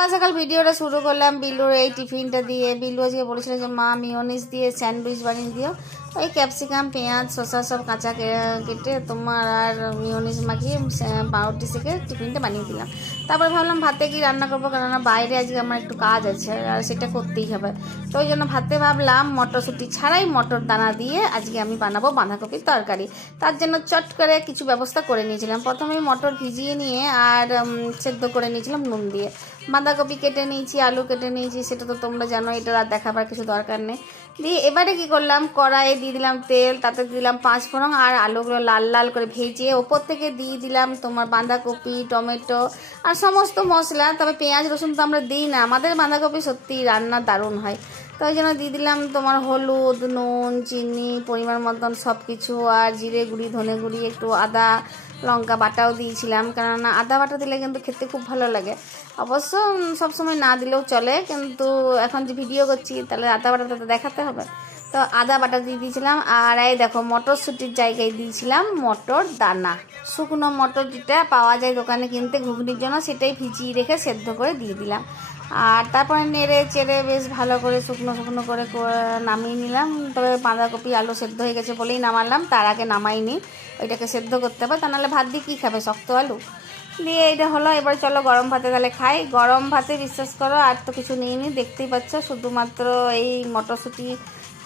সকাল সকাল ভিডিওটা শুরু করলাম বিলুর এই টিফিনটা দিয়ে। বিলু আজকে বলেছিল যে মা মিওনিস দিয়ে স্যান্ডউইচ বানিয়ে দিও। ওই ক্যাপসিকাম পেঁয়াজ শসা সব কাঁচা কেটে তোমার আর মিওনিস মাখিয়ে পাউরুটি সেকে টিফিনটা বানিয়ে দিলাম। তারপর ভাবলাম ভাতে কি রান্না করবো, কেননা বাইরে আজকে আমার একটু কাজ আছে আর সেটা করতেই হবে। তো ওই জন্য ভাতে ভাবলাম মটরশুঁটি ছাড়াই মটর দানা দিয়ে আজকে আমি বানাবো বাঁধাকপির তরকারি। তার জন্য চট করে কিছু ব্যবস্থা করে নিয়েছিলাম। প্রথমেই মটর ভিজিয়ে নিয়ে আর সেদ্ধ করে নিয়েছিলাম নুন দিয়ে। বাঁধাকপি কেটে নিয়েছি, আলু কেটে নিয়েছি, সেটা তো তোমরা জানো, এটা আর দেখাবার কিছু দরকার নেই। দিয়ে এবারে কি করলাম, কড়াইয়ে দিয়ে দিলাম তেল, তাতে দিলাম 5 ফোড়ন আর আলুগুলো লাল লাল করে ভেজে ওপর থেকে দিয়ে দিলাম তোমার বাঁধাকপি টমেটো আর সমস্ত মশলা। তবে পেঁয়াজ রসুন তো আমরা দিই না, আমাদের বাঁধাকপি সত্যি রান্না দারুণ হয়। তো ওই জন্য দিয়ে দিলাম তোমার হলুদ নুন চিনি পরিমাণ মতন সব কিছু, আর জিরে গুঁড়ি ধনে গুঁড়ি একটু আদা লঙ্কা বাটাও দিয়েছিলাম, কেননা আদা বাটা দিলে কিন্তু খেতে খুব ভালো লাগে। অবশ্য সবসময় না দিলেও চলে, কিন্তু এখন যে ভিডিও করছি তাহলে আদা বাটাটা তো দেখাতে হবে। তো আদা বাটা দিয়ে দিয়েছিলাম। আর এই দেখো মটরশুঁটির জায়গায় দিয়েছিলাম মটর দানা, শুকনো মটর যেটা পাওয়া যায় দোকানে কিনতে ঘুগনির জন্য, সেটাই ভিজিয়ে রেখে সেদ্ধ করে দিয়ে দিলাম। আর তারপরে নেড়ে চেড়ে বেশ ভালো করে শুকনো শুকনো করে নামিয়ে নিলাম। তবে বাঁধাকপি আলু সেদ্ধ হয়ে গেছে বলেই নামালাম, তার আগে নামাইনি, ওইটাকে সেদ্ধ করতে হবে, তা নাহলে ভাত দিয়ে কী খাবে শক্ত আলু দিয়ে। এটা হলো, এবার চলো গরম ভাতে তাহলে খাই। গরম ভাতে বিশ্বাস করো আর তো কিছু নিইনি, দেখতেই পাচ্ছ শুধুমাত্র এই মটরশুঁটি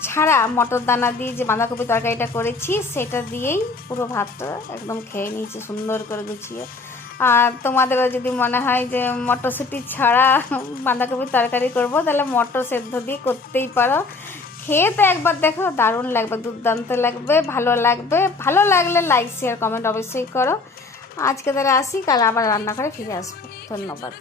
ছাড়া মটর দানা দিয়ে যে বাঁধাকপি তরকারিটা করেছি সেটা দিয়েই পুরো ভাতটা একদম খেয়ে নিয়েছি সুন্দর করে গুছিয়ে। আর তোমাদেরও যদি মনে হয় যে মটরশুঁটি ছাড়া বাঁধাকপির তরকারি করব, তাহলে মটর সেদ্ধ দিয়ে করতেই পারো। খেয়ে তো একবার দেখো, দারুণ লাগবে, দুর্দান্ত লাগবে, ভালো লাগবে। ভালো লাগলে লাইক শেয়ার কমেন্ট অবশ্যই করো। আজকে তাহলে আসি, কাল আবার রান্নাঘরে ফিরে আসবো। ধন্যবাদ।